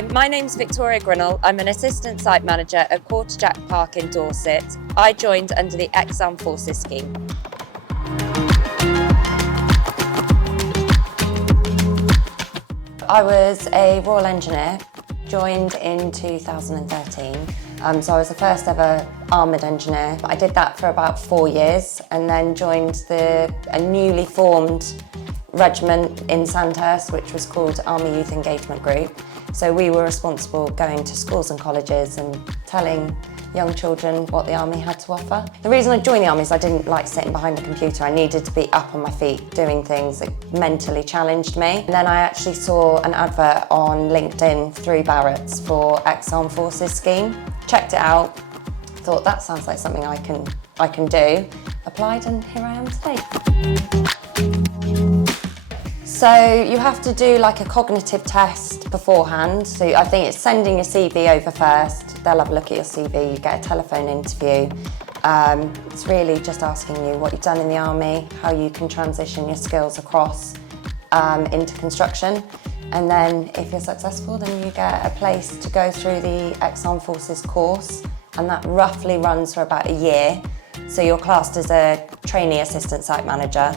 Hi, my name's Victoria Grinnell. I'm an assistant site manager at Quarterjack Park in Dorset. I joined under the ex-Armed Forces scheme. I was a Royal Engineer, joined in 2013. So I was the first ever armoured engineer. I did that for about 4 years and then joined a newly formed regiment in Sandhurst, which was called Army Youth Engagement Group. So we were responsible going to schools and colleges and telling young children what the Army had to offer. The reason I joined the Army is I didn't like sitting behind a computer. I needed to be up on my feet doing things that mentally challenged me. And then I actually saw an advert on LinkedIn through Barratt's for ex-Armed Forces scheme. Checked it out, thought that sounds like something I can do. Applied and here I am today. So you have to do like a cognitive test beforehand. So I think it's sending your CV over first. They'll have a look at your CV, you get a telephone interview. It's really just asking you what you've done in the Army, how you can transition your skills across into construction. And then if you're successful, then you get a place to go through the ex-Armed Forces course. And that roughly runs for about a year. So you're classed as a trainee assistant site manager.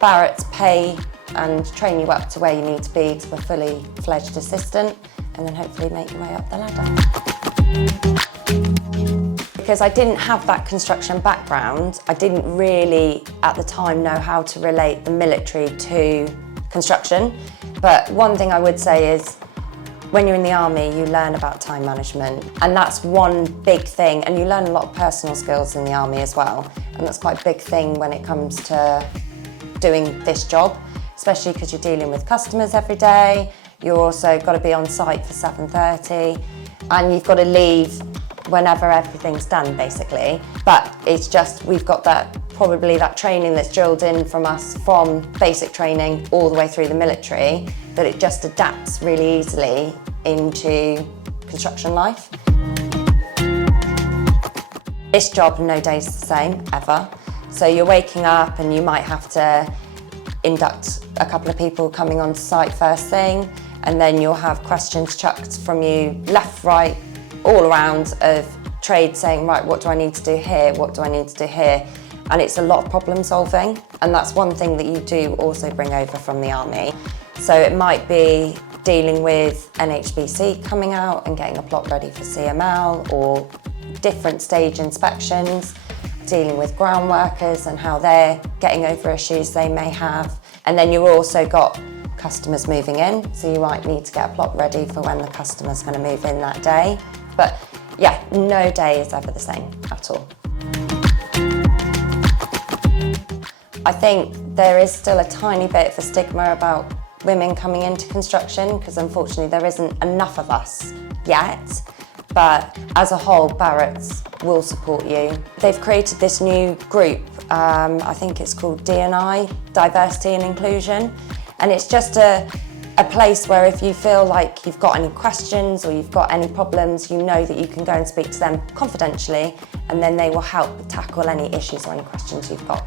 Barratt's pay and train you up to where you need to be to a fully fledged assistant, and then hopefully make your way up the ladder. Because I didn't have that construction background, I didn't really at the time know how to relate the military to construction. But one thing I would say is when you're in the Army, you learn about time management, and that's one big thing, and you learn a lot of personal skills in the Army as well, and that's quite a big thing when it comes to doing this job, especially because you're dealing with customers every day. You're also got to be on site for 7:30 and you've got to leave whenever everything's done basically. But it's just, we've got probably that training that's drilled in from us from basic training all the way through the military, that it just adapts really easily into construction life. This job, no day's the same, ever. So you're waking up and you might have to induct a couple of people coming onto site first thing, and then you'll have questions chucked from you left, right, all around of trade saying, right, what do I need to do here? What do I need to do here? And it's a lot of problem solving, and that's one thing that you do also bring over from the Army. So it might be dealing with NHBC coming out and getting a plot ready for CML, or different stage inspections, dealing with ground workers and how they're getting over issues they may have. And then you've also got customers moving in, so you might need to get a plot ready for when the customer's going to move in that day. But yeah, no day is ever the same at all. I think there is still a tiny bit of a stigma about women coming into construction, because unfortunately there isn't enough of us yet. But as a whole, Barratt's will support you. They've created this new group, I think it's called D&I, Diversity and Inclusion. And it's just a place where if you feel like you've got any questions or you've got any problems, you know that you can go and speak to them confidentially, and then they will help tackle any issues or any questions you've got.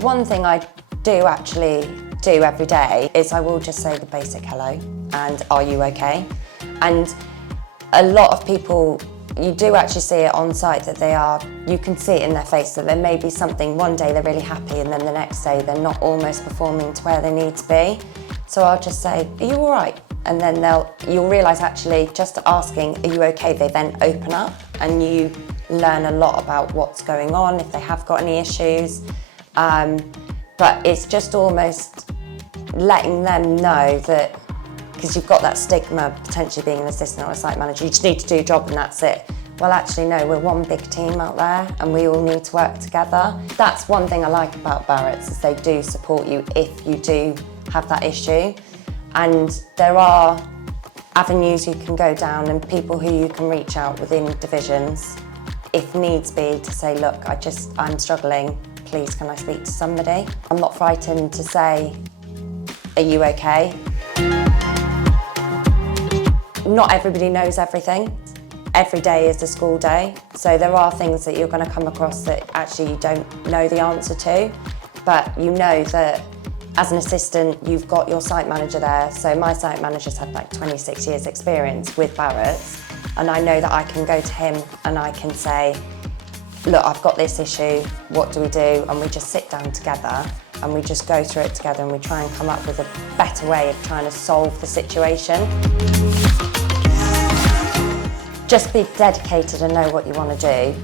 One thing I do actually do every day is I will just say the basic hello and are you okay? And a lot of people, you do actually see it on site that you can see it in their face that there may be something, one day they're really happy and then the next day they're not almost performing to where they need to be. So I'll just say, are you all right? And then you'll realise actually just asking, are you okay? They then open up and you learn a lot about what's going on, if they have got any issues. But it's just almost letting them know that, because you've got that stigma potentially being an assistant or a site manager, you just need to do your job and that's it. Well, actually, no, we're one big team out there and we all need to work together. That's one thing I like about Barratt's, is they do support you if you do have that issue. And there are avenues you can go down and people who you can reach out within divisions, if needs be, to say, look, I'm struggling, please can I speak to somebody? I'm not frightened to say, are you okay? Not everybody knows everything. Every day is a school day, so there are things that you're going to come across that actually you don't know the answer to, but you know that As an assistant, you've got your site manager there. So my site manager's had like 26 years experience with Barratt's, and I know that I can go to him and I can say, look, I've got this issue, what do we do? And we just sit down together and we just go through it together and we try and come up with a better way of trying to solve the situation. Just be dedicated and know what you want to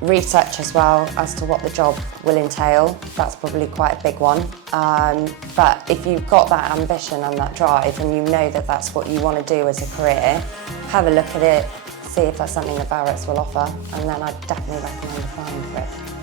do. Research as well as to what the job will entail. That's probably quite a big one. But if you've got that ambition and that drive and you know that that's what you want to do as a career, have a look at it, see if that's something that Barratt's will offer, and then I'd definitely recommend applying for it.